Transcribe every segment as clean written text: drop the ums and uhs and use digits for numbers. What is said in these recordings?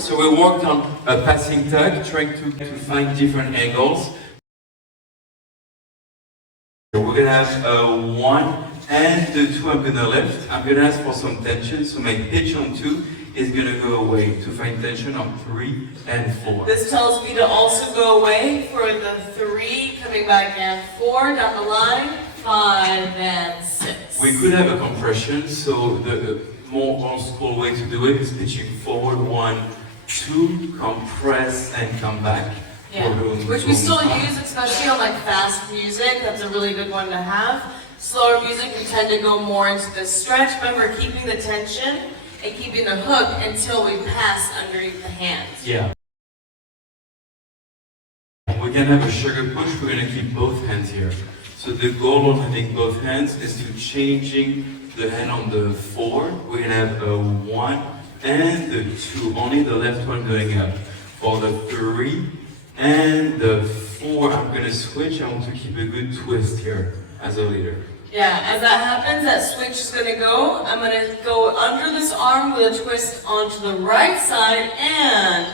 So we worked on a passing tug, trying to find different angles. We're going to have a 1 and the 2 I'm going to lift. I'm going to ask for some tension, so my pitch on 2 is going to go away to find tension on 3 and 4. This tells me to also go away for the 3, coming back and 4, down the line, 5 and 6. We could have a compression, so the more old school way to do it is pitching forward 1, 2, compress and come back. Yeah, which we still use, especially on like fast music. That's a really good one to have. Slower music, we tend to go more into the stretch. Remember, keeping the tension and keeping the hook until we pass underneath the hands. Yeah. We're gonna have a sugar push. We're gonna keep both hands here. So the goal of having both hands is to changing the hand on the 4. We're gonna have a 1 and the 2. Only the left one going up. For the 3 and the 4, I'm gonna switch. I want to keep a good twist here as a leader. Yeah, as that happens, that switch is going to go. I'm going to go under this arm with a twist onto the right side, and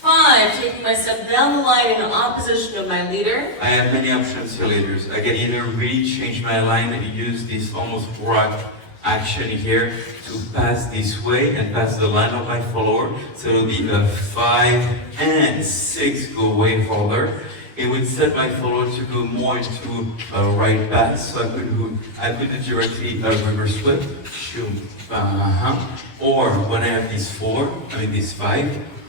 5, taking my step down the line in opposition of my leader. I have many options here, leaders. I can either really change my line and use this almost rock action here to pass this way and pass the line of my follower. So it'll be a 5 and 6 go way further. It would set my follower to go more into a right pass, so I could do directly a reverse flip, shoom, or when I have this 5,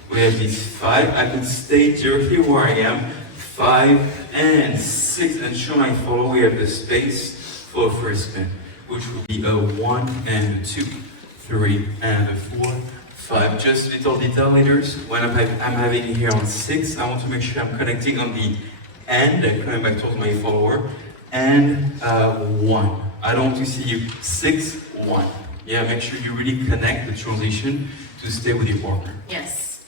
we have this 5, I could stay directly where I am, 5 and 6, and show my follower we have the space for a free spin, which would be a 1 and a 2, 3 and a 4, 5. Just little detail, leaders. When I'm having here on 6, I want to make sure I'm connecting on the end and coming back towards my follower. And 1. I don't want to see you 6, 1. Yeah, make sure you really connect the transition to stay with your partner. Yes.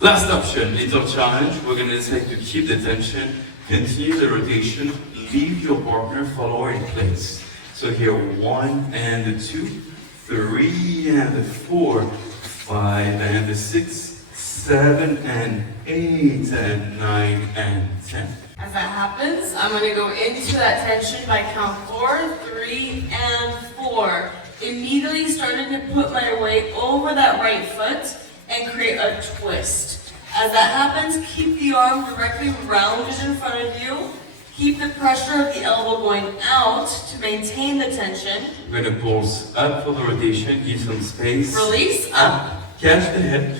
Last option, little challenge. We're going to decide to keep the tension, continue the rotation, leave your partner, follower in place. So here, 1 and the 2. 3 and the 4, 5 and the 6, 7 and 8 and 9 and 10. As that happens, I'm going to go into that tension by count 4, 3 and 4. Immediately starting to put my weight over that right foot and create a twist. As that happens, keep the arm directly rounded in front of you. Keep the pressure of the elbow going out to maintain the tension. We're going to pulse up for the rotation, give some space. Release, up. Catch the hip,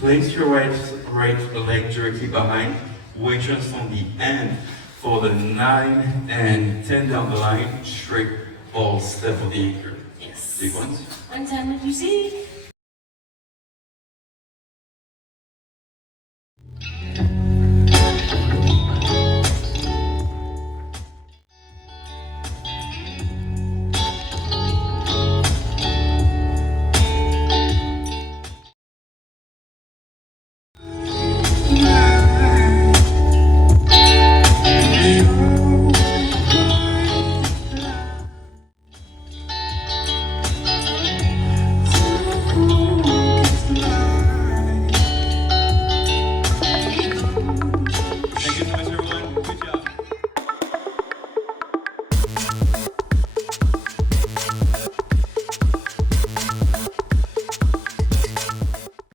place your right leg directly behind, weight transfer on the end for the 9 and 10 down the line, straight ball step of the anchor. Yes. Big ones. 110, you see?